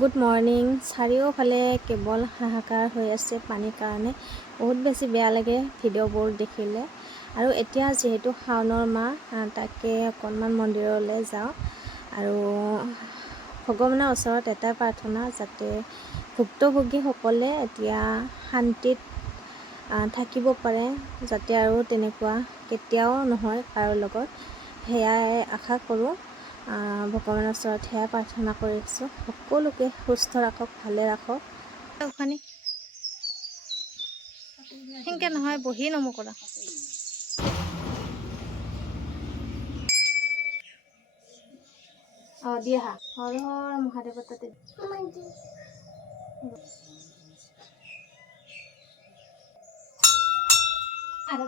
Good morning. চাৰিওফালে কেৱল হাহাকাৰ হৈ আছে পানীৰ কাৰণে। বহুত বেছি বেয়া লাগে ভিডিঅ'বোৰ দেখিলে। আৰু এতিয়া যিহেতু শাওনৰ মাহ, তাকে অকণমান মন্দিৰলৈ যাওঁ আৰু ভগৱানৰ ওচৰত এটা প্ৰাৰ্থনা, যাতে ভুক্তভোগীসকলে এতিয়া শান্তিত থাকিব পাৰে, যাতে আৰু তেনেকুৱা কেতিয়াও নহয় কাৰো লগত, সেয়াই আশা কৰোঁ। ভগৱানৰ ওচৰত সেয়া প্ৰাৰ্থনা কৰিছোঁ, সকলোকে সুস্থ ৰাখক, ভালে ৰাখক। উশানি সেনেকৈ নহয়, বহি নমো কৰা। দিয়া হা হৰ হৰ মহাদেৱ তাতে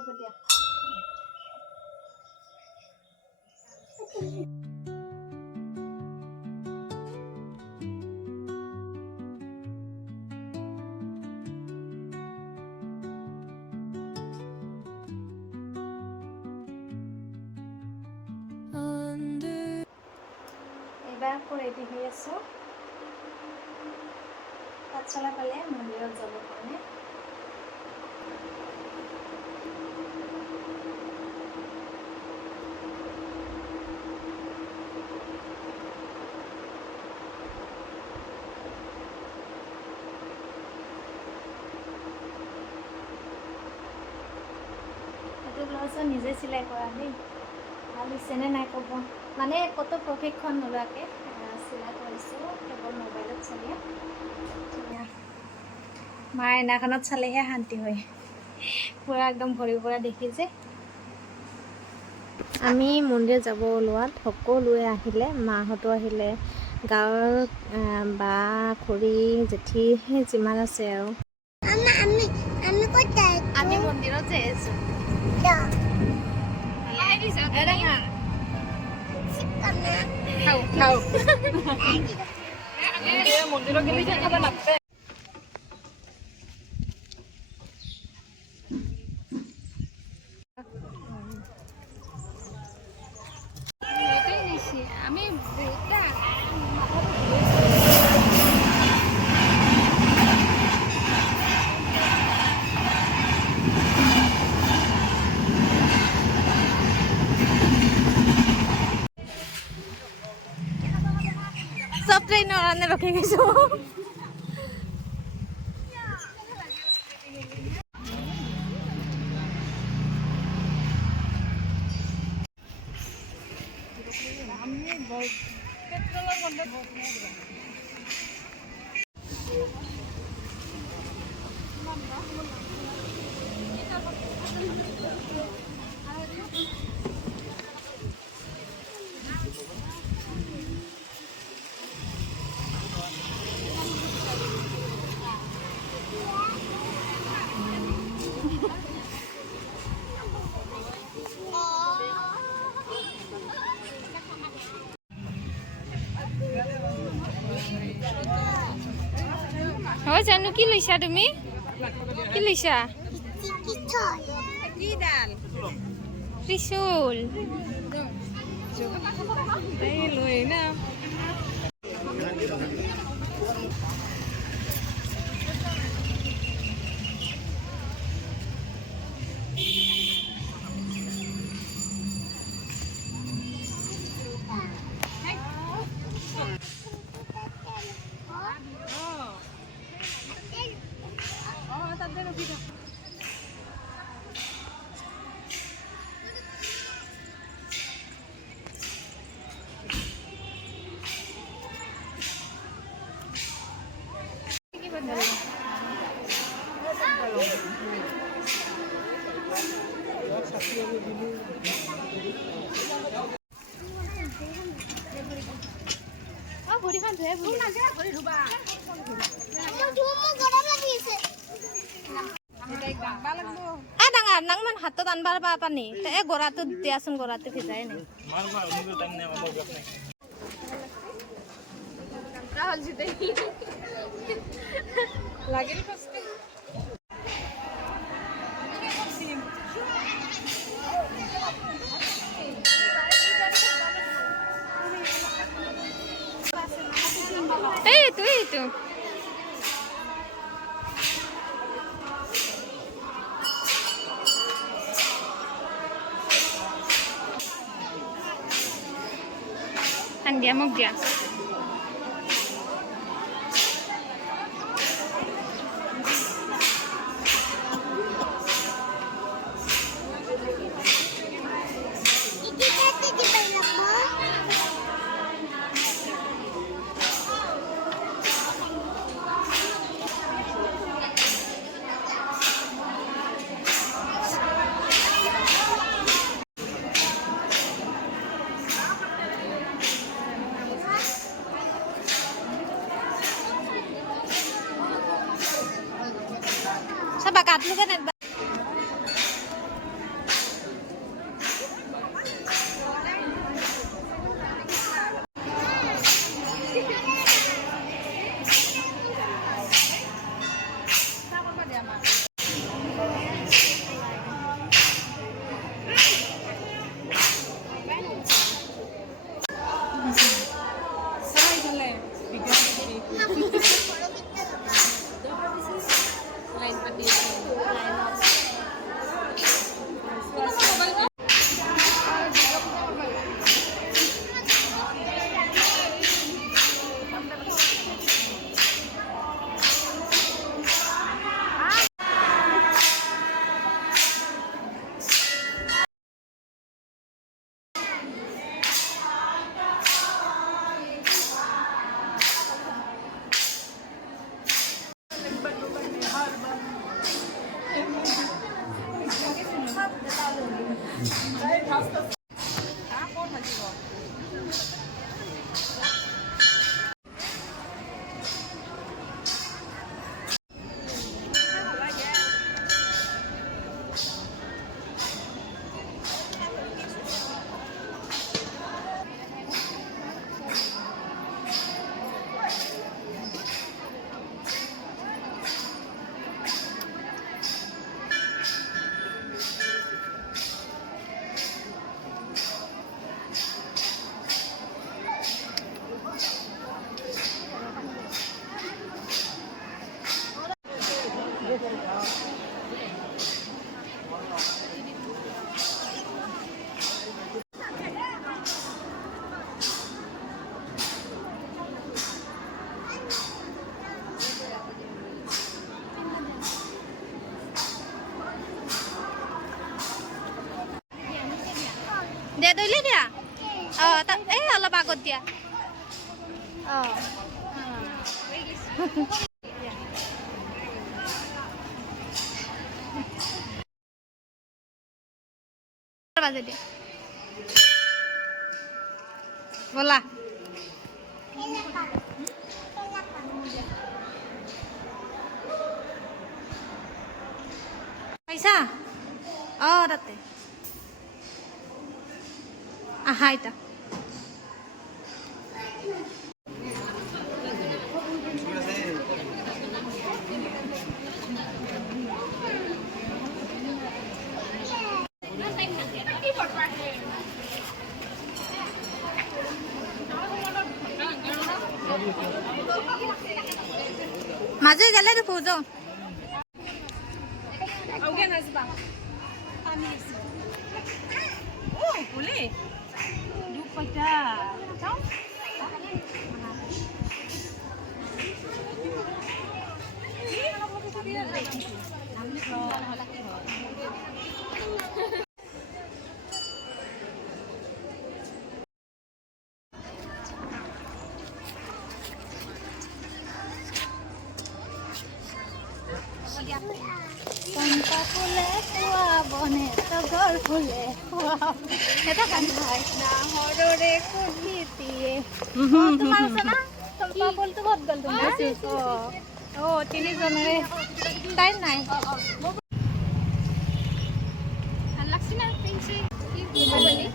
দিয়া। এইবাৰ আকৌ ৰেডি হৈ আছোঁ পাঠশালা ফালে মন্দিৰত যাবৰ কাৰণে। এইটো ব্লাউজো নিজে চিলাই কৰা দেই, ভাল হৈছেনে নাই ক'ব। মানে ক'তো প্ৰশিক্ষণ নোলোৱাকৈ চিলাই কৰিছোঁ, কেৱল মোবাইলত চালে। মাৰ আইনাখনত চালেহে শান্তি হয়, পূৰা একদম ভৰিৰ পৰা দেখি যে। আমি মন্দিৰ যাব ওলোৱাত সকলোৱে আহিলে, মাহঁতো আহিলে, গাঁৱৰ বা খুৰী জেঠি যিমান আছে আৰু। আমি মন্দিৰত যাই আছোঁ। মন্দিৰত গেলি খাব নাপায়। আমি সব ট্ৰেনেৰ কাৰণে ৰখে গেছো। হয় জানো, কি লৈছা তুমি? কি লৈছা? ত্ৰিশূল লৈ না। ডাঙৰ নাংমান হাতত আনবাৰ পা পানী এই গৰাটো দিয়াচোন, গৰাটো ভিজাই নাই। লাগিল এইটো দিয়া মোক দিয়া bakat lu kan dia dulu dia alap agak dia বাজে dia bola paisa date aha এটা মাঝে গেলে তো পৌঁছো আউগে নাচবা পানি আছে ও বলে দুখ কইতা যাও চম্পা ফুলে খোৱা বনে তগৰ ফুলে খোৱা এটা গান হয় নাহৰৰে কুলিটিয়ে তোমাৰ আছে না চম্পা ফুলটো বহুত গ'ল তোমাৰ তিনিজনৰে টাইম নাই ভাল লাগছে না পিঞ্চি কি বলি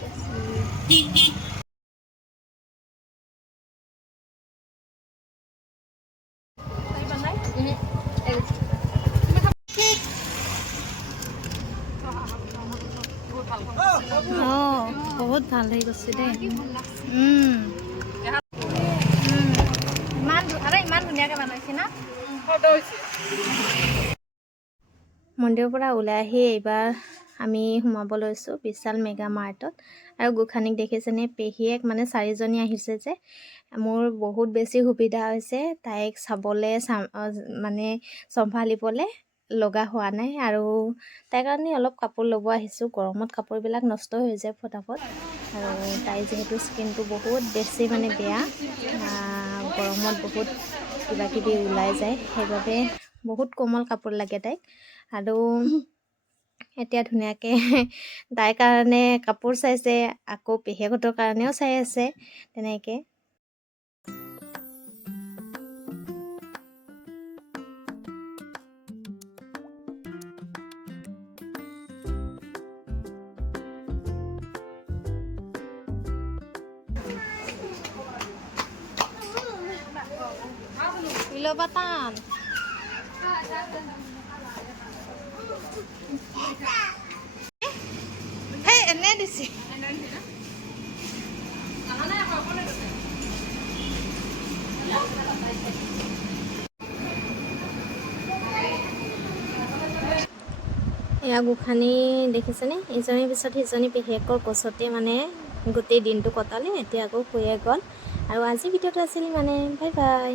বহুত ভাল হৈ গৈছে দেই ইমান মন্দিৰৰ পৰা ওলাই আহি এইবাৰ আমি সোমাব লৈছোঁ বিশাল মেগা মাৰ্টত। আৰু গোসানীক দেখিছেনে, পেহীয়েক মানে 4জনী আহিছে যে, মোৰ বহুত বেছি সুবিধা হৈছে তাইক চাবলৈ মানে চম্ভালিবলৈ লগা হোৱা নাই। আৰু তাইৰ কাৰণে অলপ কাপোৰ ল'ব আহিছোঁ। গৰমত কাপোৰবিলাক নষ্ট হৈ যায় ফটাফট, আৰু তাই যিহেতু স্কিনটো বহুত বেছি মানে বেয়া, গৰমত বহুত কিবা কিবি ওলাই যায়, সেইবাবে বহুত কোমল কাপোৰ লাগে তাইক। আৰু এতিয়া ধুনীয়াকৈ তাইৰ কাৰণে কাপোৰ চাইছে, আকৌ পেহীয়েকহঁতৰ কাৰণেও চাই আছে তেনেকৈ। Pilobatan. Hey, ene disi. এয়া গোসানী দেখিছেনে, ইজনীৰ পিছত সিজনী পেহীয়েকৰ গছতে মানে গোটেই দিনটো কটালে। এতিয়া আকৌ শুয়ে গ'ল। আৰু আজি ভিডিঅ'টো আছিল মানে, বাই বাই।